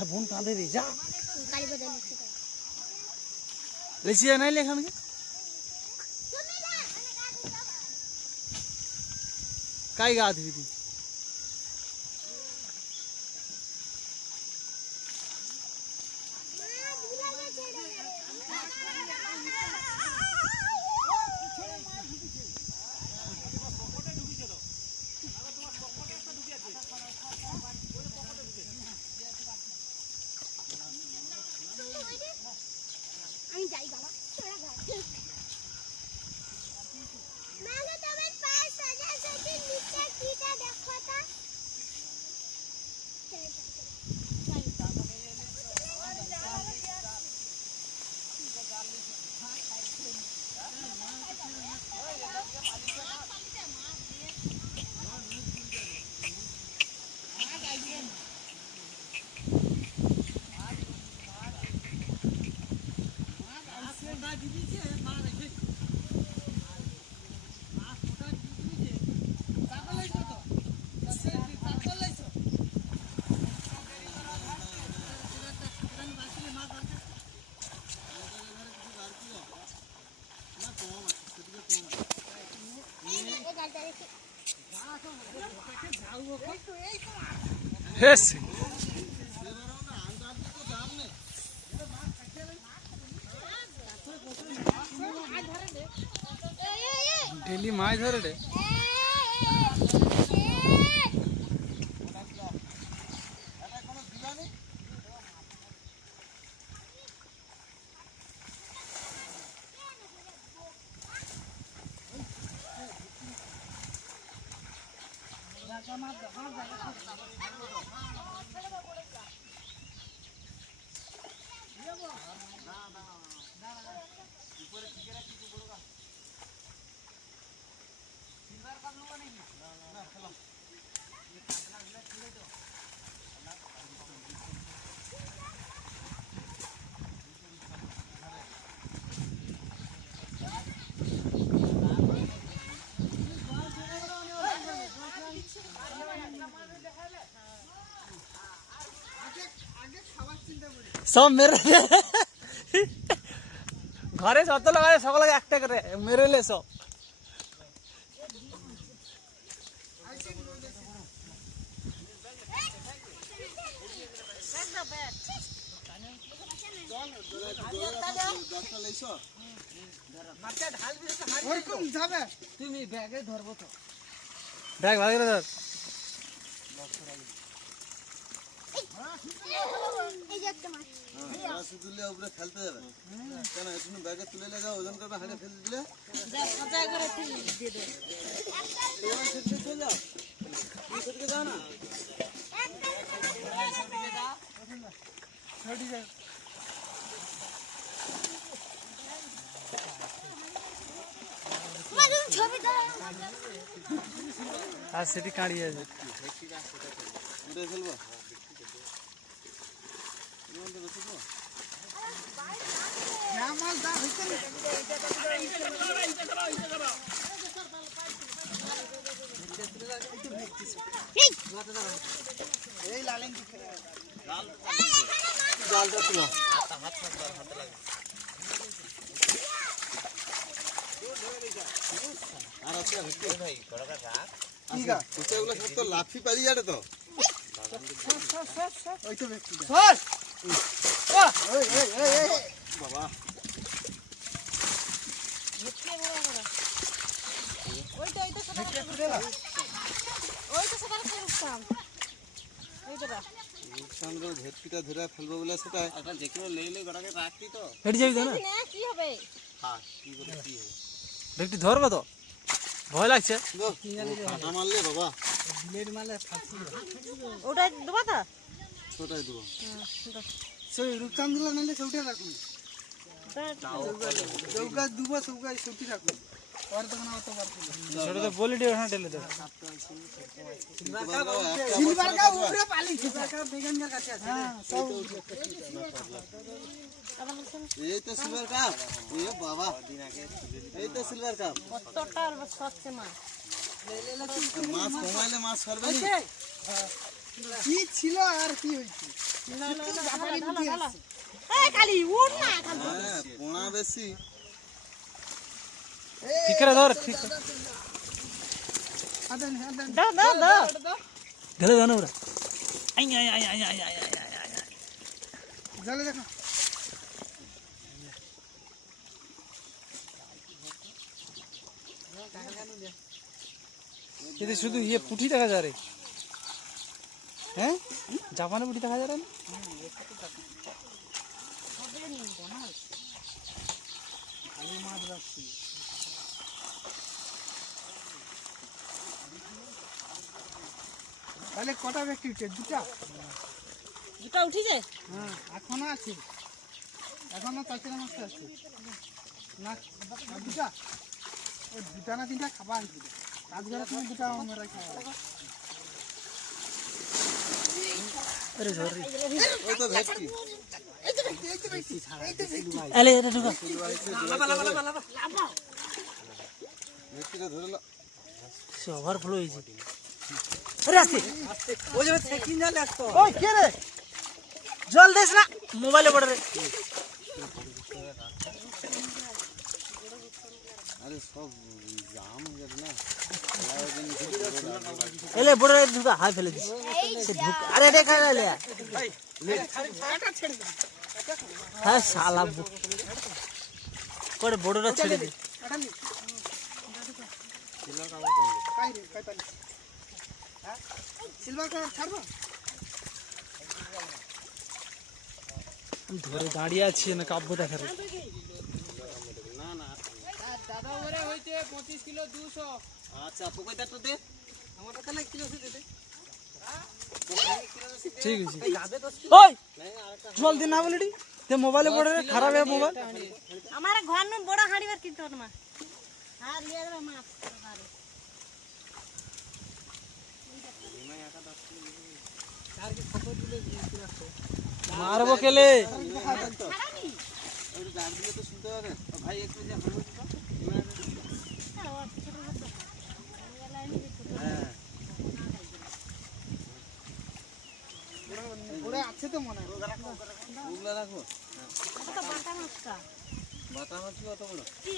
আর বোন কাঁদে রে যা লেছিয়া নাই লেখান काय गात हुई थी Yes. डेली माछ धरे रे सब मेरे घरे যত লাগায় সকলে একটা করে মেরে লে সব তুমি ব্যাগে ধরবো তো ব্যাগ ভাগে ধর তুলে উপরে ফেলতে যাবে কেন একটু ব্যাগে তুলে লে যাও ওজন করবে হাড়ে ফেলে দিলে যাও না আর সেটি কাঁড়িয়ে আছে ফেলবো লাফি পালিয়ে যাবে তো বাবা ভেটকিটা ধরে ফেলবো বলে সেটা দেখে লেলে গড়াকে রাখতি তো হেঁটে যাবি তো না কি হবে হ্যাঁ কি করে কি হবে ভেটকি ধরবে তো ভয় লাগছে কাটা মারলে বাবা ব্লেড মারলে ফাঁসি ওটা দেবা তো ছোটাই দেবো সেই রূপচান দিলা নালে সেটা রাখুন চৌকা দুবা চৌকা ছুটি রাখুন और तो ना तो छोटा तो बोली डेढ़ ढेले दे सिल्वर का ऊपर पाली सिल्वर का बेगन का काचा हां सब ये तो सिल्वर का ये बाबा ये तो सिल्वर का कतटा और 7 से माछ ले ले माछ कमाइले माछ करबे नी কি ছিল আর কি হয়েছে পোনা বেশি ঠিক করে ধর ঠিক ধরে জানো ওরা জলে দেখো এতে শুধু ইয়ে পুঁটি দেখা যায় রে হ্যাঁ জাপানে পুঁটি দেখা যায় না তাহলে কটা ব্যক্তি উঠছে দুটা উঠিছে হ্যাঁ এখনো আছে এখনো চারটে মাছ আছে না দুটা ওই দুটা না তিনটা খাবা হয়েছিল আজকের তুমি দুটা আমরা খাওয়া আরে ধরি ওই তো ভেটকি আলে এটা ঢুকা ভেটকিটা ধরে লো ওভারফ্লো হয়েছে আরে আস্তে ওই যে সেকিং জাল একটু ওই কে রে জল দেস না মোবাইলে পড়ে রে আরে সব জাম হয়ে যাবে না এলে বড় রে ঢুকা হাই ফেলে দিস সে ঢুক আরে দেখা গেলে হ্যাঁ শালা করে বড়রা ছেড়ে দে ধরে দাঁড়িয়ে আছি না কাব্য দেখার দাদা ওরে হইছে 25 কিলো 200 আচ্ছা পোকাইটা তো দে আমারটা তাহলে কিলো দে দে ঠিক আছে ওই জল দিন না বলিডি তে মোবাইলে পড়ে রে খারাপ है মোবাইল আমার ঘর নো বড় হাড়িবার কিনতে না আর লিয়ে যাবে মাছ মারবো কেলে ওই গান দিলে তো শুনতে পাবে ভাই একটু যে হামু তো ওরা আছে তো মনে হয় ওগুলা রাখো তো বাটা মাছটা বাটা মাছ কি অত বড় কি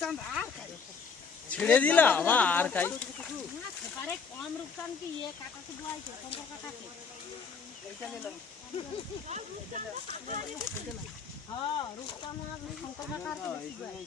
চাঁদ আর খাই ছেড়ে দিলা আবার কাই আরে কম রূপকান কি ये काका से दुआई के शंकर काका के हां রূপকান আর শঙ্কর কাকার के বেশি দুआई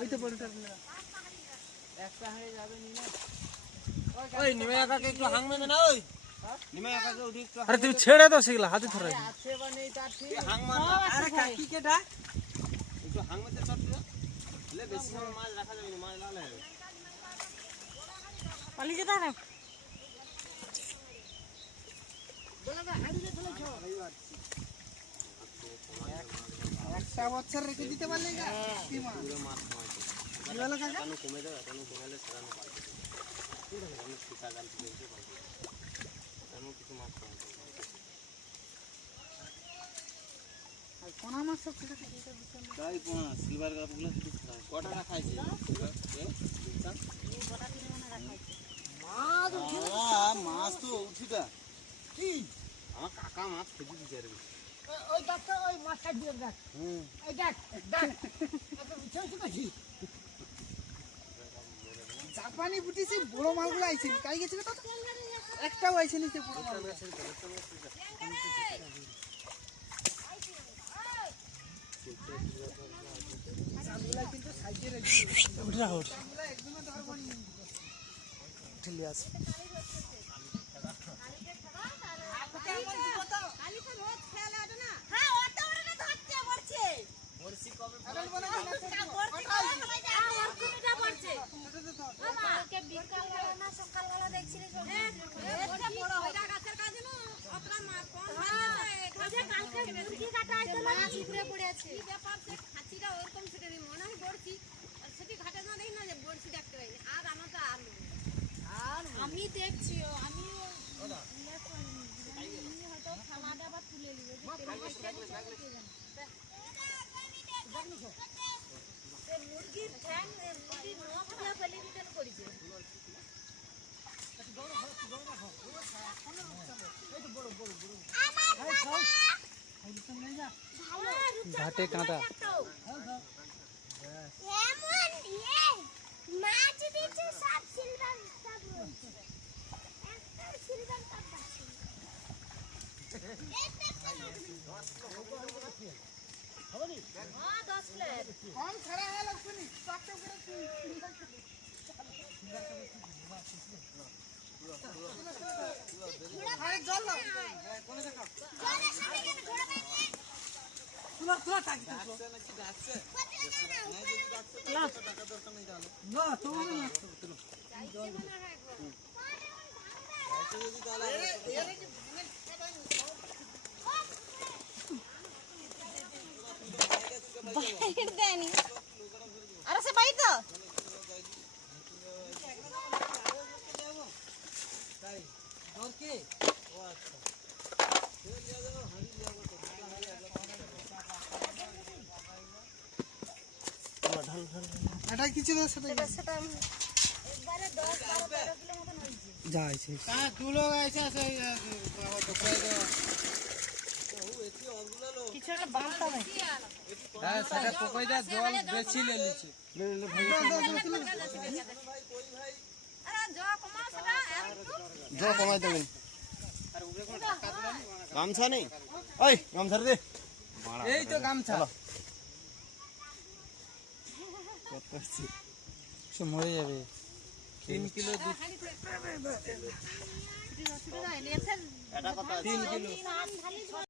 ওই তো বড়টা একটা হয়ে যাবে নিনা ওই নিমে কাকা একটু হাং মে না ওই নিমে কাকা ওদিক তো আরে তুমি ছেড়ে দাও সেগুলা হাতে ধরে আছে বা নেই তার ঠিক হাং মার আরে কাকি কেটা একটু হাং মে চট দিলে বেশি সময় মাছ রাখা যাবে না মাছ লাল হয়ে যাবে পালি যেতে না একটা বছর রেখে দিতে পারলে না কি মাছ কি হলো কাকা কমে যাবে কেন কমালে সেরানো পারবে আমি শিকা গান থেকে পারবে এমন কিছু মাছ পাওয়া আর কোনা মাছ সব ছেড়ে তাই পোনা সিলভার কাপগুলো কটা রাখাইছে মাছ তো উঠিটা কি আমার কাকা মাছ খেতে দিতে পারবে ওই ডাক্তার ওই মাছটা দিয়ে দেখ এই দেখ দেখ এত বিছাই কি জাপানি বুটিছি বড় মালগুলো আইছিল কাই গেছিল তো একটাও আইছিল নিচে বড় মাল জানগুলা কিন্তু সাইজে রেখে উঠরা হোট জানগুলা একদমই ধরবনি ঠিলি আছে কালি তো রোজ খেয়াল আছে না হ্যাঁ ওটা ওরা ধরতে পড়ছে বড়শি কবে আরে বলে ওরটা পড়ছে কালকে বিকালবেলা না সকালবেলা দেখছিলি এটা বড় হয় গাছের কাছে না আপনার মা কোন কাছে কালকে মুরগি কাটা আইতো না উপরে পড়ে আছে কি ব্যাপার সে খাঁচিটা ওরকম ছেড়ে দি মনে হয় বড়ছি আর সেটি ঘাটে না দেখি না যে বড়ছি দেখতে পাই আর আমার তো আর আমি দেখছি আমি হয়তো খালাটা আবার তুলে নিবে মুরগির ঠ্যাং মুরগির নখ ফেলে রিটার্ন করেছে ঘাটে কাঁটা এমন মাছ দিচ্ছে সব সিলভার সব রয়েছে একটা সিলভার কাপ আছে হ্যাঁ 10 প্লেট কম ছাড়া হয়ে লাগবে নি চারটে করে আরে জল দাও তুলা তুলা টাকি না তুমি বাইরে দেনি আরে সে বাইরে তো और के এটা কি ছিল সেটা সেটা একবারে 10 12 কিলো মতন হইছে যাইছে হ্যাঁ দু লোক আইছে সেই কিছু একটা বানতা নাই হ্যাঁ সেটা পকইদা জল বেশি লে লিছে আরে জ কমা সেটা जो कमाई देবেন গামছা নেই ওই গামছা দে এই তো গামছা সে মরে যাবে 3 কিলো 2 এটা কথা 3 কিলো